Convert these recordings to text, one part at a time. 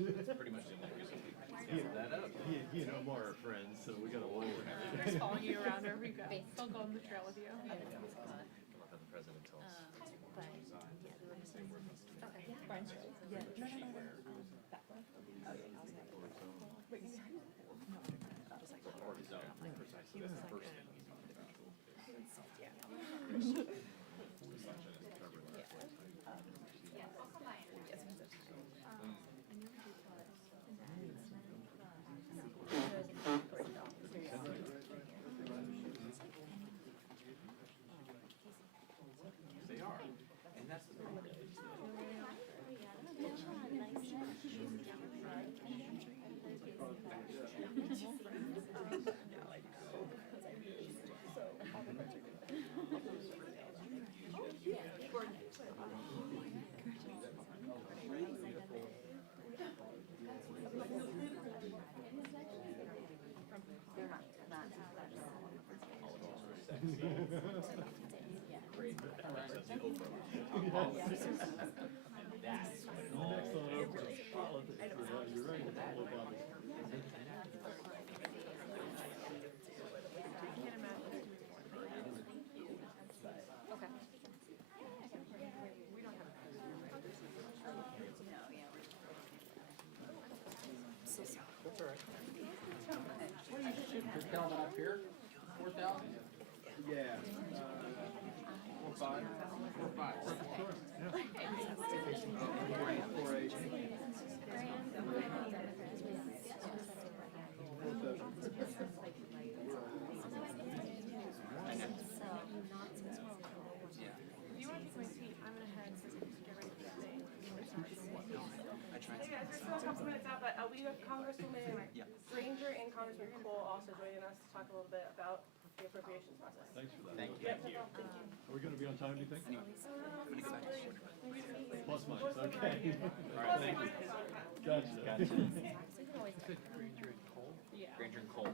That's pretty much the only reason we set that up. He and Omar are friends, so we got a little. They're just following you around wherever you go. They'll go on the trail with you. Come up in the president's house. Okay. Brian's right. Yeah. No. That one. Oh, yeah. I was like, wait, you had Or his own, precisely. That's the first thing he talked about. yeah. They are. And that's the thing. Great. That's the Oprah. And that's what it all Next on over is politics. Yeah, you're right. It's all about it. I can't imagine. Okay. We don't have That's all right. What do you shoot for Calvin up here? 4,000? Yeah. 4,500? 4,800. If you want to take my seat, I'm going to head to get ready for that day. Hey guys, we're still a couple minutes out, but we have Congresswoman Granger and Congressman Cole also joining us to talk a little bit about the appropriations process. Thanks for that. Thank you. Yep, no problem. Thank you. Are we going to be on time, do you think? Plus minus, okay. All right, thank you. Gotcha. Yeah. Granger and Cole.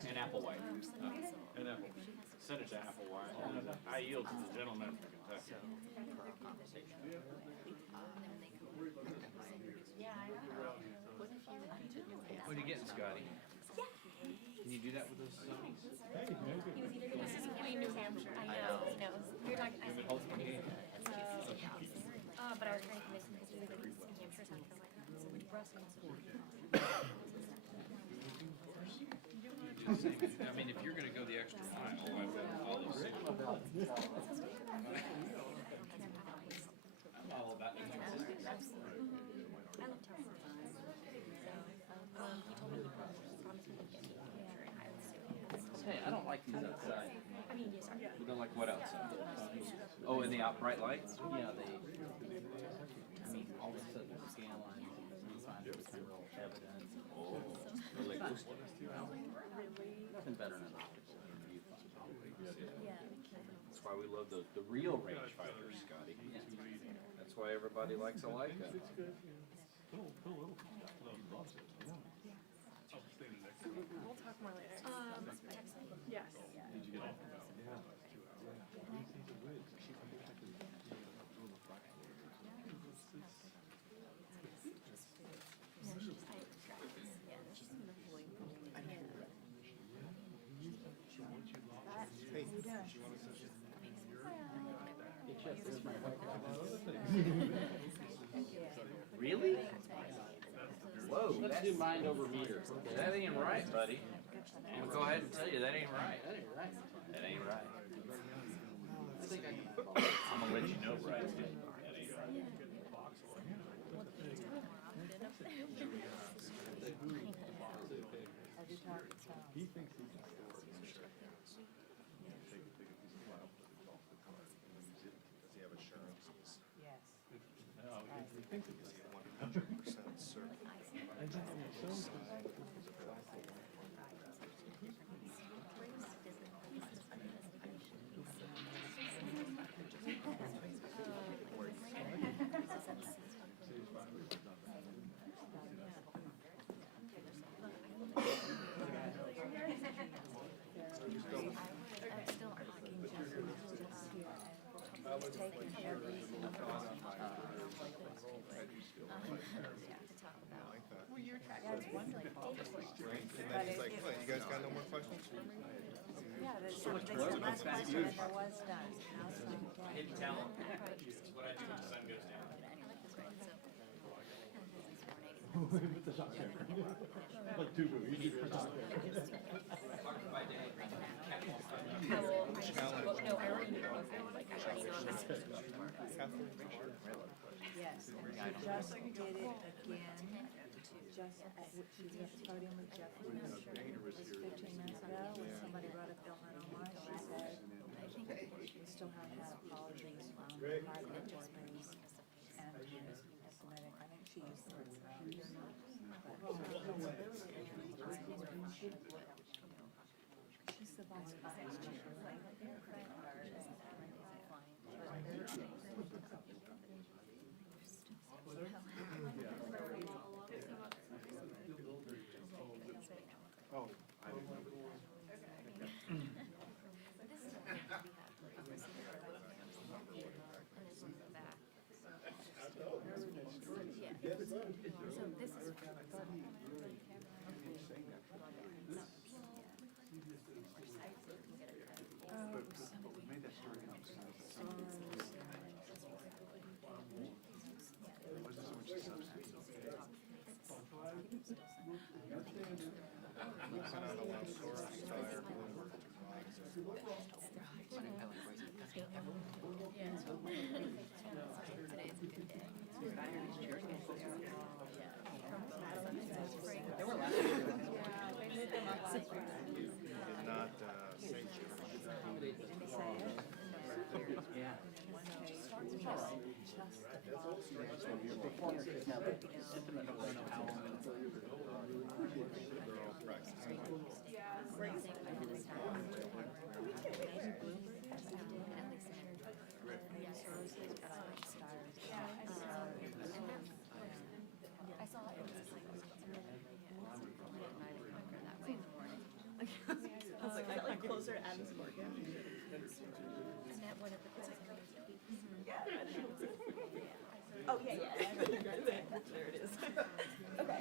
And Applewhite. And Apple. Senator Applewhite. I yield to the gentleman from Kentucky. What are you getting, Scotty? Can you do that with those zombies? Hey, maybe. He was either going to Cincinnati, New Hampshire. I know. We were talking. I said, but I was trying to convince him because he was like, New Hampshire, South Carolina. So when he brushed me, I mean, if you're gonna go the extra mile, I've got all those. I'm all about inconsistency. I loved how he told me he promised me to get me a picture in Iowa State. Hey, I don't like these outside. I mean, yes, sorry. You don't like what outside? Oh, and the bright lights? Yeah, they, I mean, all of a sudden the scan lines, you find it become real evident. Really cool. Nothing better than an optical viewfinder. That's why we love the real range finders, Scotty. That's why everybody likes a Leica. We'll talk more later. Text me. Yes. Did you get off? Really? Whoa, Let's do mind over meter. that ain't right, buddy. I'm gonna go ahead and tell you that ain't right. That ain't right. That ain't right. I think I can. I'm gonna let you know, Bryce. That ain't right. He thinks he can. No, he thinks it's 100% certain. I think it shows us. then he's like, what, you guys got no more questions? Yeah, they said last question and there was none. Now it's not again. Hidden talent. It's what I do when the sun goes down. With the shot shaker. Like two, we need a shot shaker. Yes, and she just did it again, just at, she was at the podium with Jeff Lewis, it was 15 minutes ago, when somebody brought up Bill Hunt online, she said, we still haven't had apologies from private employees and Semitic, I think she used the word. She's the vice president. Not, St. Closer to Adams Morgan. Oh, yeah, yeah. There it is. Okay.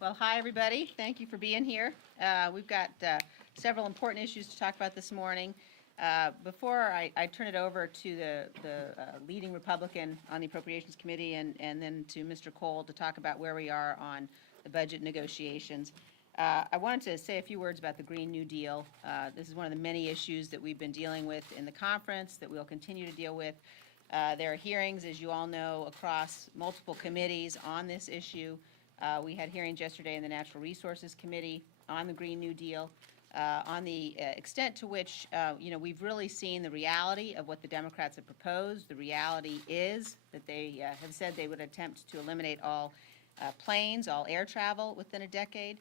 Well, hi, everybody. Thank you for being here. We've got several important issues to talk about this morning. Before I turn it over to the leading Republican on the Appropriations Committee and then to Mr. Cole to talk about where we are on the budget negotiations, I wanted to say a few words about the Green New Deal. This is one of the many issues that we've been dealing with in the conference that we'll continue to deal with. There are hearings, as you all know, across multiple committees on this issue. We had hearings yesterday in the Natural Resources Committee on the Green New Deal, on the extent to which, we've really seen the reality of what the Democrats have proposed. The reality is that they have said they would attempt to eliminate all planes, all air travel within a decade.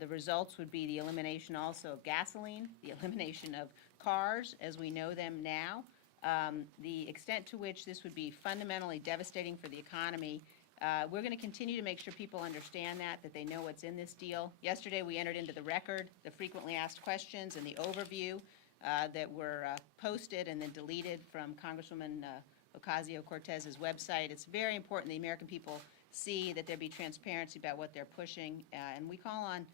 The results would be the elimination also of gasoline, the elimination of cars as we know them now. The extent to which this would be fundamentally devastating for the economy, we're going to continue to make sure people understand that they know what's in this deal. Yesterday, we entered into the record the frequently asked questions and the overview that were posted and then deleted from Congresswoman Ocasio-Cortez's website. It's very important the American people see that there be transparency about what they're pushing, and we call on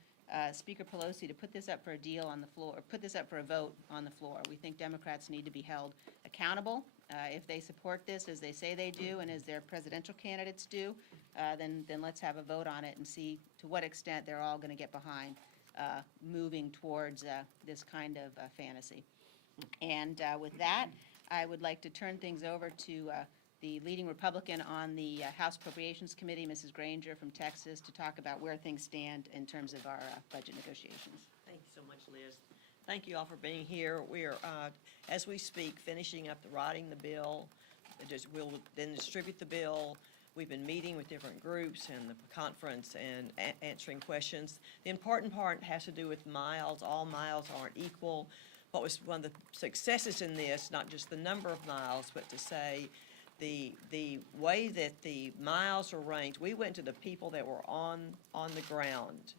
Speaker Pelosi to put this up for a deal on the floor, or put this up for a vote on the floor. We think Democrats need to be held accountable. If they support this as they say they do and as their presidential candidates do, then let's have a vote on it and see to what extent they're all going to get behind moving towards this kind of fantasy. And with that, I would like to turn things over to the leading Republican on the House Appropriations Committee, Mrs. Granger from Texas, to talk about where things stand in terms of our budget negotiations. Thank you so much, Liz. Thank you all for being here. We are, as we speak, finishing up writing the bill. We'll then distribute the bill. We've been meeting with different groups in the conference and answering questions. The important part has to do with miles. All miles aren't equal. What was one of the successes in this, not just the number of miles, but to say the way that the miles are ranked. We went to the people that were on the ground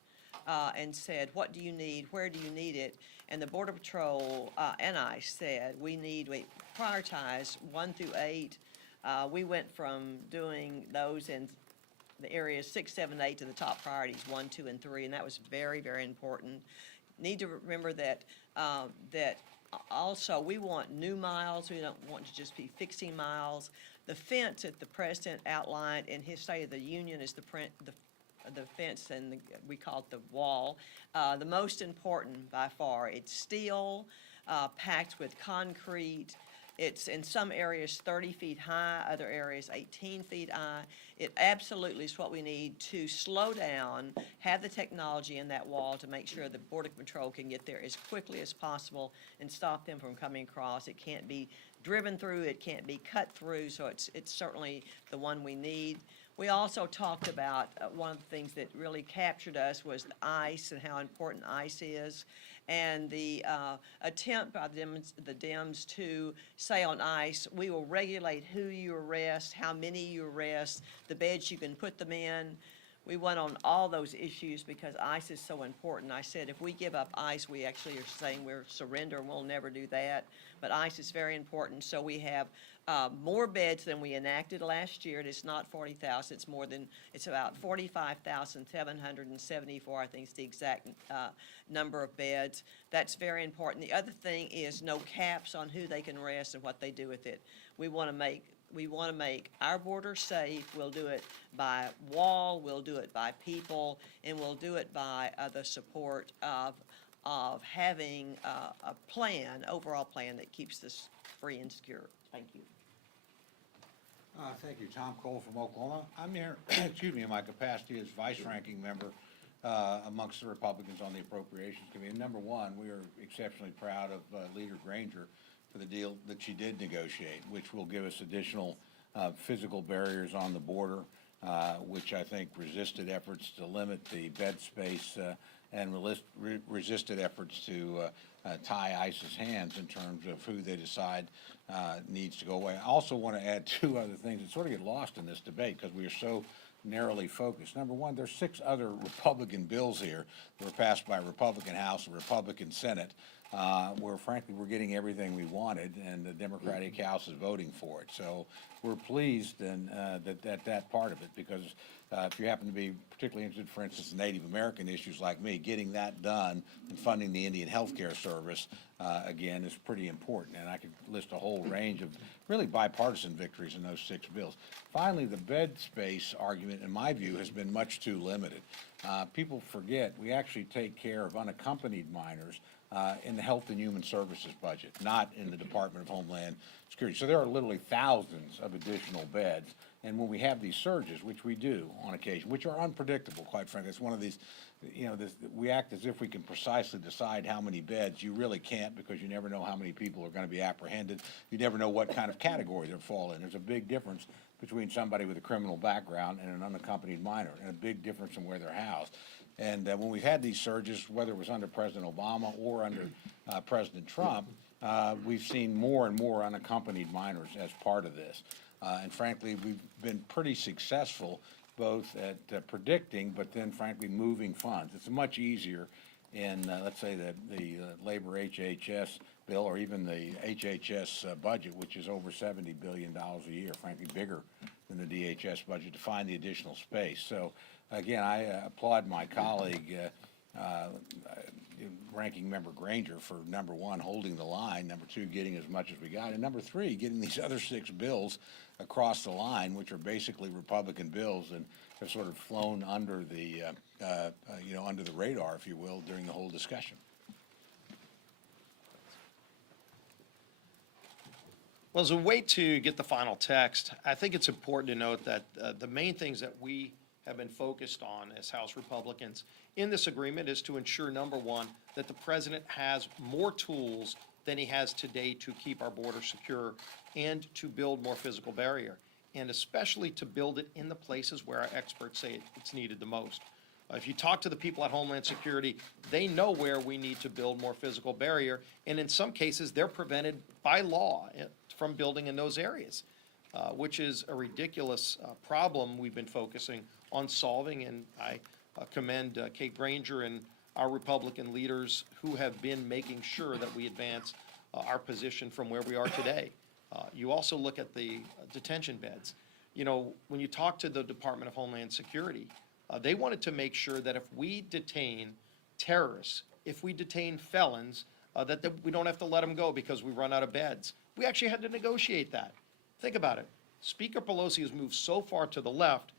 and said, what do you need? Where do you need it? And the Border Patrol and I said, we prioritize 1 through 8. We went from doing those in the areas 6, 7, 8 to the top priorities, 1, 2, and 3, and that was very, very important. Need to remember that also we want new miles. We don't want to just be fixing miles. The fence that the president outlined in his State of the Union is the fence, and we call it the wall. The most important by far. It's steel, packed with concrete. It's in some areas 30 feet high, other areas 18 feet high. It absolutely is what we need to slow down, have the technology in that wall to make sure the Border Patrol can get there as quickly as possible and stop them from coming across. It can't be driven through, it can't be cut through, so it's certainly the one we need. We also talked about one of the things that really captured us was the ICE and how important ICE is. And the attempt by the Dems to say on ICE, we will regulate who you arrest, how many you arrest, the beds you can put them in. We went on all those issues because ICE is so important. I said if we give up ICE, we actually are saying we're surrender, and we'll never do that. But ICE is very important, so we have more beds than we enacted last year. It's not 40,000. It's about 45,774. I think is the exact number of beds. That's very important. The other thing is no caps on who they can arrest and what they do with it. We want to make our border safe. We'll do it by wall, we'll do it by people, and we'll do it by the support of having a plan, overall plan that keeps this free and secure. Thank you. Thank you. Tom Cole from Oklahoma. I'm here, excuse me, in my capacity as vice-ranking member amongst the Republicans on the Appropriations Committee. And number one, we are exceptionally proud of Leader Granger for the deal that she did negotiate, which will give us additional physical barriers on the border, which I think resisted efforts to limit the bed space and resisted efforts to tie ISIS hands in terms of who they decide needs to go away. I also want to add two other things that sort of get lost in this debate because we are so narrowly focused. Number one, there's 6 other Republican bills here that were passed by a Republican House and Republican Senate where, frankly, we're getting everything we wanted, and the Democratic House is voting for it. So we're pleased and that part of it, because if you happen to be particularly interested, for instance, in Native American issues like me, getting that done and funding the Indian Health Care Service, again, is pretty important. And I could list a whole range of really bipartisan victories in those 6 bills. Finally, the bed space argument, in my view, has been much too limited. People forget we actually take care of unaccompanied minors in the Health and Human Services budget, not in the Department of Homeland Security. So there are literally thousands of additional beds. And when we have these surges, which we do on occasion, which are unpredictable, quite frankly, it's one of these, we act as if we can precisely decide how many beds. You really can't, because you never know how many people are going to be apprehended. You never know what kind of category they'll fall in. There's a big difference between somebody with a criminal background and an unaccompanied minor, and a big difference in where they're housed. And when we've had these surges, whether it was under President Obama or under President Trump, we've seen more and more unaccompanied minors as part of this. And frankly, we've been pretty successful both at predicting, but then frankly moving funds. It's much easier in, let's say, the labor HHS bill, or even the HHS budget, which is over $70 billion a year, frankly bigger than the DHS budget, to find the additional space. So again, I applaud my colleague, Ranking Member Granger, for number one, holding the line, number two, getting as much as we got, and number three, getting these other 6 bills across the line, which are basically Republican bills and have sort of flown under the, under the radar, if you will, during the whole discussion. Well, as we wait to get the final text, I think it's important to note that the main things that we have been focused on as House Republicans in this agreement is to ensure, number one, that the president has more tools than he has today to keep our border secure and to build more physical barrier, and especially to build it in the places where our experts say it's needed the most. If you talk to the people at Homeland Security, they know where we need to build more physical barrier, and in some cases, they're prevented by law from building in those areas, which is a ridiculous problem we've been focusing on solving, and I commend Kate Granger and our Republican leaders who have been making sure that we advance our position from where we are today. You also look at the detention beds. You know, when you talk to the Department of Homeland Security, they wanted to make sure that if we detain terrorists, if we detain felons, that we don't have to let them go because we run out of beds. We actually had to negotiate that. Think about it. Speaker Pelosi has moved so far to the left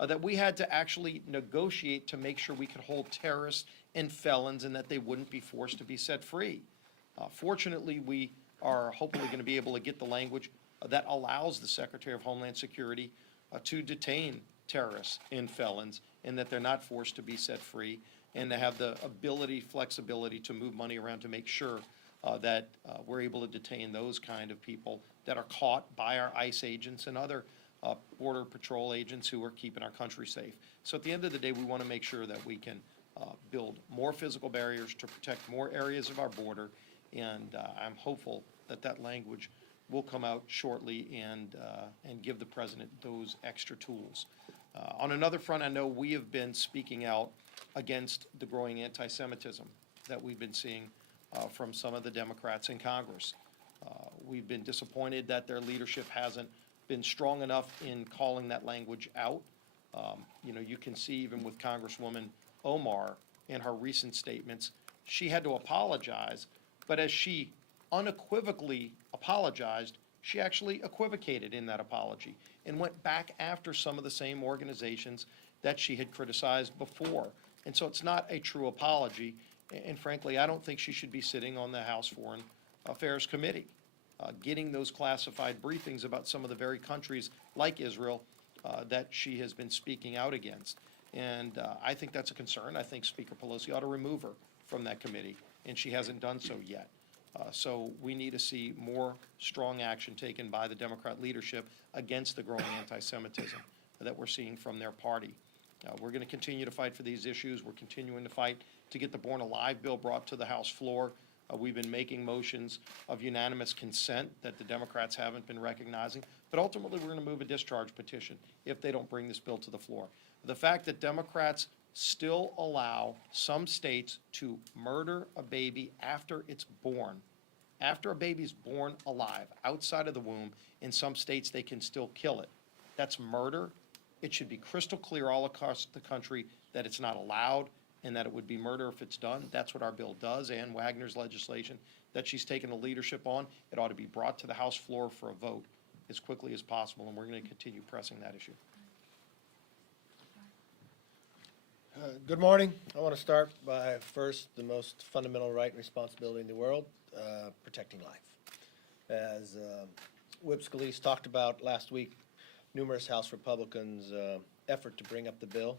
that we had to actually negotiate to make sure we could hold terrorists and felons and that they wouldn't be forced to be set free. Fortunately, we are hopefully going to be able to get the language that allows the Secretary of Homeland Security to detain terrorists and felons, and that they're not forced to be set free, and to have the ability, flexibility to move money around to make sure that we're able to detain those kind of people that are caught by our ICE agents and other Border Patrol agents who are keeping our country safe. So at the end of the day, we want to make sure that we can build more physical barriers to protect more areas of our border, and I'm hopeful that that language will come out shortly and give the president those extra tools. On another front, I know we have been speaking out against the growing anti-Semitism that we've been seeing from some of the Democrats in Congress. We've been disappointed that their leadership hasn't been strong enough in calling that language out. You know, you can see even with Congresswoman Omar in her recent statements, she had to apologize, but as she unequivocally apologized, she actually equivocated in that apology and went back after some of the same organizations that she had criticized before. And so it's not a true apology, and frankly, I don't think she should be sitting on the House Foreign Affairs Committee, getting those classified briefings about some of the very countries like Israel that she has been speaking out against. And I think that's a concern. I think Speaker Pelosi ought to remove her from that committee, and she hasn't done so yet. So we need to see more strong action taken by the Democrat leadership against the growing anti-Semitism that we're seeing from their party. We're going to continue to fight for these issues. We're continuing to fight to get the Born Alive bill brought to the House floor. We've been making motions of unanimous consent that the Democrats haven't been recognizing. But ultimately, we're going to move a discharge petition if they don't bring this bill to the floor. The fact that Democrats still allow some states to murder a baby after it's born, after a baby's born alive, outside of the womb, in some states they can still kill it. That's murder. It should be crystal clear all across the country that it's not allowed and that it would be murder if it's done. That's what our bill does, and Wagner's legislation that she's taken the leadership on. It ought to be brought to the House floor for a vote as quickly as possible, and we're going to continue pressing that issue. Good morning. I want to start by first the most fundamental right and responsibility in the world, protecting life. As Whip Scalise talked about last week, numerous House Republicans' effort to bring up the bill,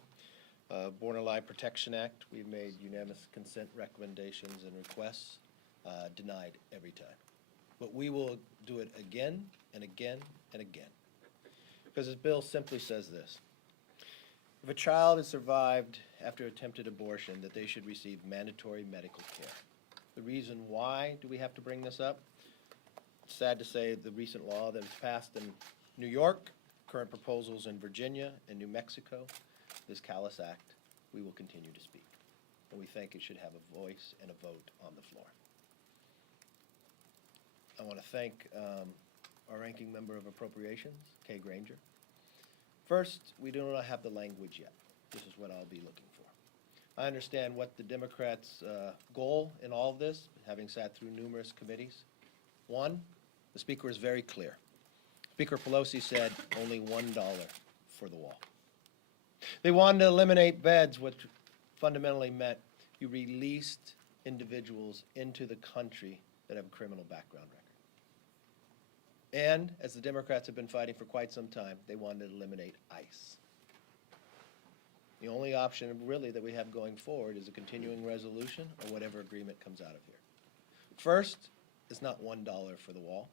Born Alive Protection Act. We've made unanimous consent recommendations and requests, denied every time. But we will do it again and again and again. Because this bill simply says this: if a child is survived after attempted abortion, that they should receive mandatory medical care. The reason why do we have to bring this up? It's sad to say the recent law that was passed in New York, current proposals in Virginia and New Mexico, this callous act, we will continue to speak. And we think it should have a voice and a vote on the floor. I want to thank our ranking member of Appropriations, Kay Granger. First, we do not have the language yet. This is what I'll be looking for. I understand what the Democrats' goal in all of this, having sat through numerous committees. One, the Speaker is very clear. Speaker Pelosi said only $1 for the wall. They wanted to eliminate beds, which fundamentally meant you released individuals into the country that have a criminal background record. And, as the Democrats have been fighting for quite some time, they wanted to eliminate ICE. The only option really that we have going forward is a continuing resolution or whatever agreement comes out of here. First, it's not $1 for the wall.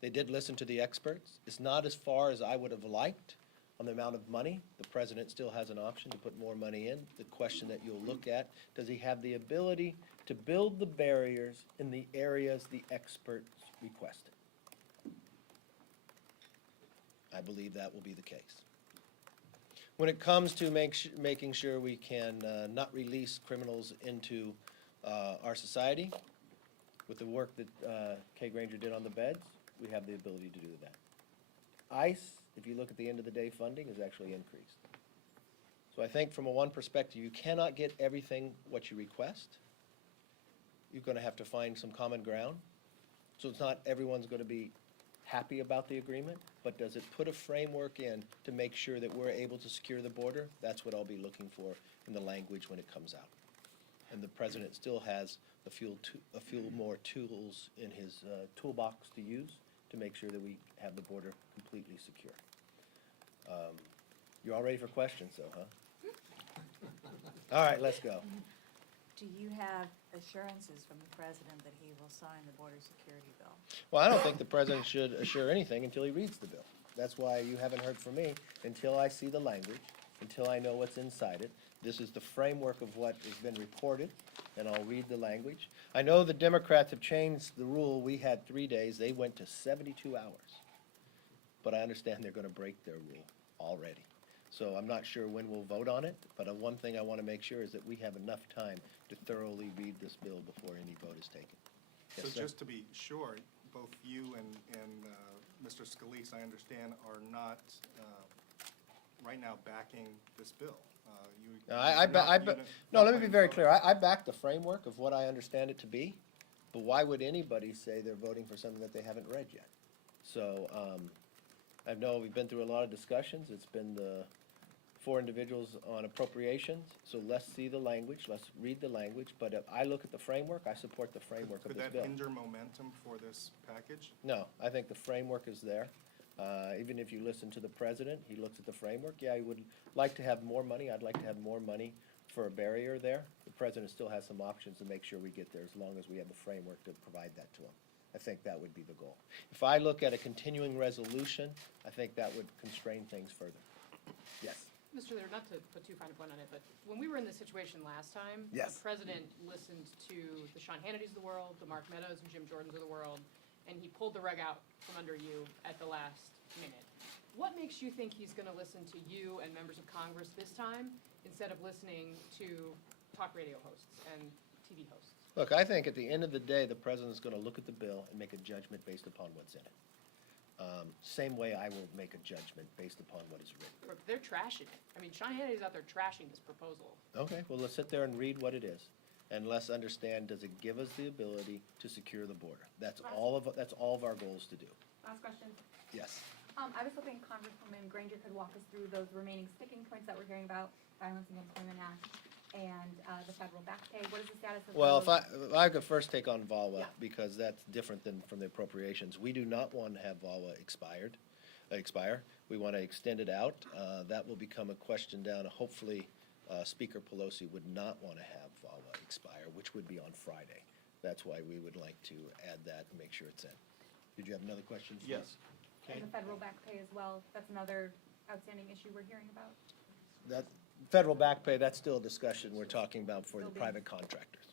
They did listen to the experts. It's not as far as I would have liked on the amount of money. The president still has an option to put more money in. The question that you'll look at, does he have the ability to build the barriers in the areas the experts requested? I believe that will be the case. When it comes to making sure we can not release criminals into our society, with the work that Kay Granger did on the beds, we have the ability to do that. ICE, if you look at the end of the day funding, is actually increased. So I think from one perspective, you cannot get everything what you request. You're gonna have to find some common ground. So it's not everyone's gonna be happy about the agreement, but does it put a framework in to make sure that we're able to secure the border? That's what I'll be looking for in the language when it comes out. And the president still has a few more tools in his toolbox to use to make sure that we have the border completely secure. You're all ready for questions, though, huh? All right, let's go. Do you have assurances from the president that he will sign the border security bill? Well, I don't think the president should assure anything until he reads the bill. That's why you haven't heard from me until I see the language, until I know what's inside it. This is the framework of what has been reported, and I'll read the language. I know the Democrats have changed the rule. We had 3 days. They went to 72 hours. But I understand they're going to break their rule already. So I'm not sure when we'll vote on it, but one thing I want to make sure is that we have enough time to thoroughly read this bill before any vote is taken. So Yes, sir. just to be sure, both you and Mr. Scalise, I understand, are not right now backing this bill. No, no, let me be very clear. I back the framework of what I understand it to be, but why would anybody say they're voting for something that they haven't read yet? So, I know we've been through a lot of discussions. It's been the 4 individuals on appropriations, so let's see the language, let's read the language. But if I look at the framework, I support the framework of Could this that bill. hinder momentum for this package? No, I think the framework is there. Even if you listen to the president, he looks at the framework. Yeah, he would like to have more money. I'd like to have more money for a barrier there. The president still has some options to make sure we get there as long as we have the framework to provide that to him. I think that would be the goal. If I look at a continuing resolution, I think that would constrain things further. Yes. Mr. Leader, not to put too fine a point on it, but when we were in this situation last time, Yes. the president listened to the Sean Hannitys of the world, the Mark Meadows and Jim Jordans of the world, and he pulled the rug out from under you at the last minute. What makes you think he's going to listen to you and members of Congress this time instead of listening to talk radio hosts and TV hosts? Look, I think at the end of the day, the president's going to look at the bill and make a judgment based upon what's in it. Same way I will make a judgment based upon what is written. Look, they're trashing it. I mean, Sean Hannity's out there trashing this proposal. Okay, well, let's sit there and read what it is, and let's understand, does it give us the ability to secure the border? That's all of our goals to do. Last question. Yes. I was hoping Congresswoman Granger could walk us through those remaining sticking points that we're hearing about, Violence and Employment Act and the federal back pay. What is the status of those? Well, if I could first take on VAWA, Yeah. because that's different than from the appropriations. We do not want to have VAWA expire. We want to extend it out. That will become a question down. Hopefully, Speaker Pelosi would not want to have VAWA expire, which would be on Friday. That's why we would like to add that and make sure it's in. Did you have another question? Yes. And the federal back pay as well. That's another outstanding issue we're hearing about. That federal back pay, that's still a discussion we're talking about for the Still being- private contractors.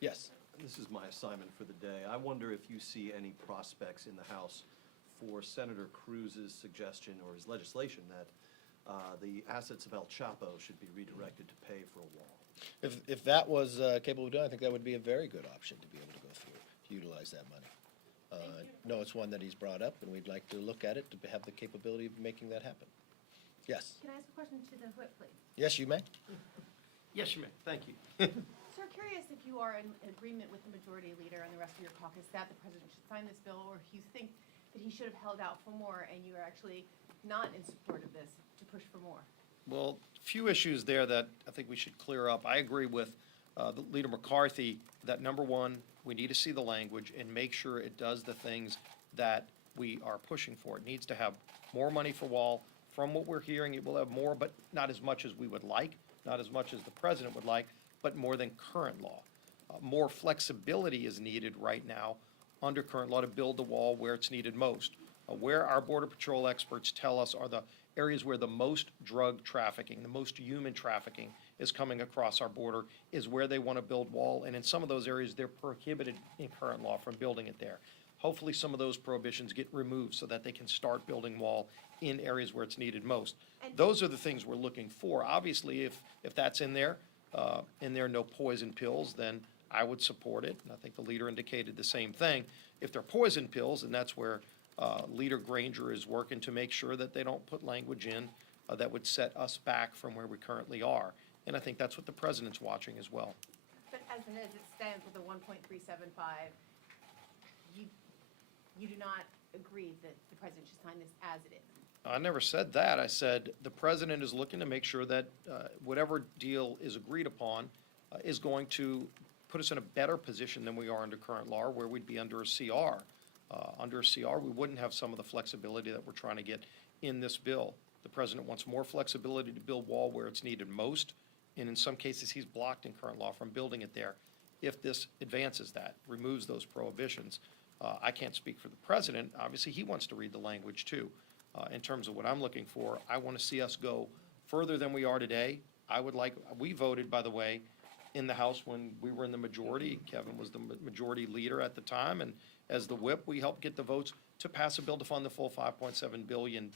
Yes. This is my assignment for the day. I wonder if you see any prospects in the House for Senator Cruz's suggestion or his legislation that the assets of El Chapo should be redirected to pay for a wall. If that was capable of doing, I think that would be a very good option to be able to go through, to utilize that money. No, it's one that he's brought up, and we'd like to look at it to have the capability of making that happen. Yes. Can I ask a question to the whip, please? Yes, you may. Yes, you may. Thank you. Sir, curious if you are in agreement with the majority leader and the rest of your caucus that the president should sign this bill, or if you think that he should have held out for more and you are actually not in support of this to push for more. Well, few issues there that I think we should clear up. I agree with the Leader McCarthy that, number one, we need to see the language and make sure it does the things that we are pushing for. It needs to have more money for wall. From what we're hearing, it will have more, but not as much as we would like, not as much as the president would like, but more than current law. More flexibility is needed right now under current law to build the wall where it's needed most. Where our Border Patrol experts tell us are the areas where the most drug trafficking, the most human trafficking is coming across our border is where they want to build wall. And in some of those areas, they're prohibited in current law from building it there. hopefully some of those prohibitions get removed so that they can start building wall in areas where it's needed most. Those are the things we're looking for. Obviously, if that's in there no poison pills, then I would support it. And I think the leader indicated the same thing. If they're poison pills, and that's where Leader Granger is working to make sure that they don't put language in that would set us back from where we currently are. And I think that's what the president's watching as well. But as it stands with the 1.375, you do not agree that the president should sign this as it is? I never said that. I said the president is looking to make sure that whatever deal is agreed upon is going to put us in a better position than we are under current law, where we'd be under a CR. Under a CR, we wouldn't have some of the flexibility that we're trying to get in this bill. The president wants more flexibility to build wall where it's needed most, and in some cases, he's blocked in current law from building it there. If this advances that, removes those prohibitions, I can't speak for the president. Obviously, he wants to read the language too. In terms of what I'm looking for, I want to see us go further than we are today. We voted, by the way, in the House when we were in the majority. Kevin was the majority leader at the time, and as the whip, we helped get the votes to pass a bill to fund the full $5.7 billion.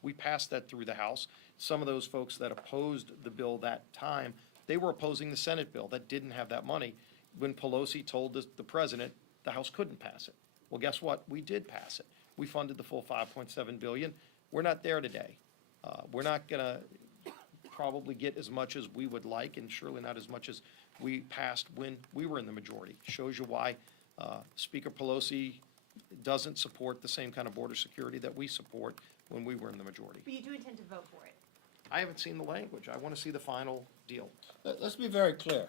We passed that through the House. Some of those folks that opposed the bill that time, they were opposing the Senate bill that didn't have that money. When Pelosi told the president the House couldn't pass it. Well, guess what? We did pass it. We funded the full $5.7 billion. We're not there today. We're not gonna probably get as much as we would like, and surely not as much as we passed when we were in the majority. Shows you why Speaker Pelosi doesn't support the same kind of border security that we support when we were in the majority. But you do intend to vote for it? I haven't seen the language. I want to see the final deal. Let's be very clear.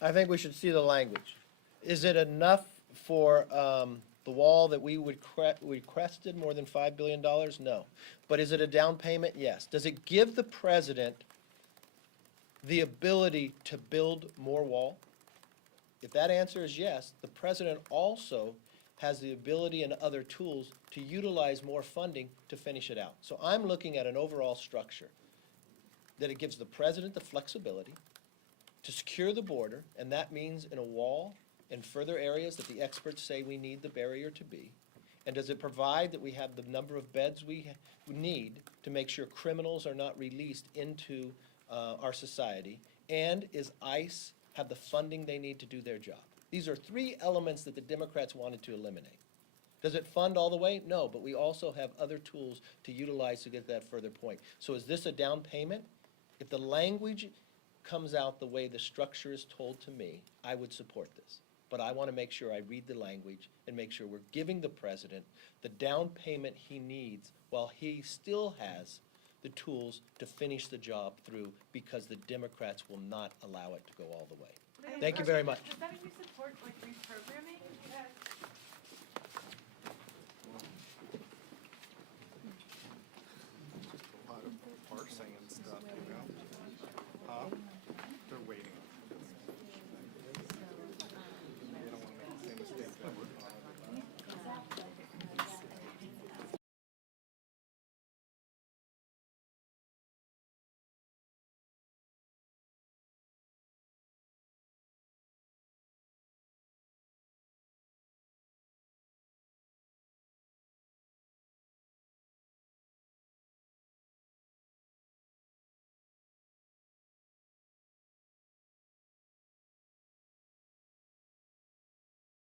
I think we should see the language. Is it enough for the wall that we requested, more than $5 billion? No. But is it a down payment? Yes. Does it give the president the ability to build more wall? If that answer is yes, the president also has the ability and other tools to utilize more funding to finish it out. So I'm looking at an overall structure that it gives the president the flexibility to secure the border, and that means in a wall and further areas that the experts say we need the barrier to be. And does it provide that we have the number of beds we need to make sure criminals are not released into our society? And is ICE have the funding they need to do their job? These are three elements that the Democrats wanted to eliminate. Does it fund all the way? No, but we also have other tools to utilize to get that further point. So is this a down payment? If the language comes out the way the structure is told to me, I would support this. But I want to make sure I read the language and make sure we're giving the president the down payment he needs while he still has the tools to finish the job through, because the Democrats will not allow it to go all the way. Thank you very much. Does that mean you support like reprogramming?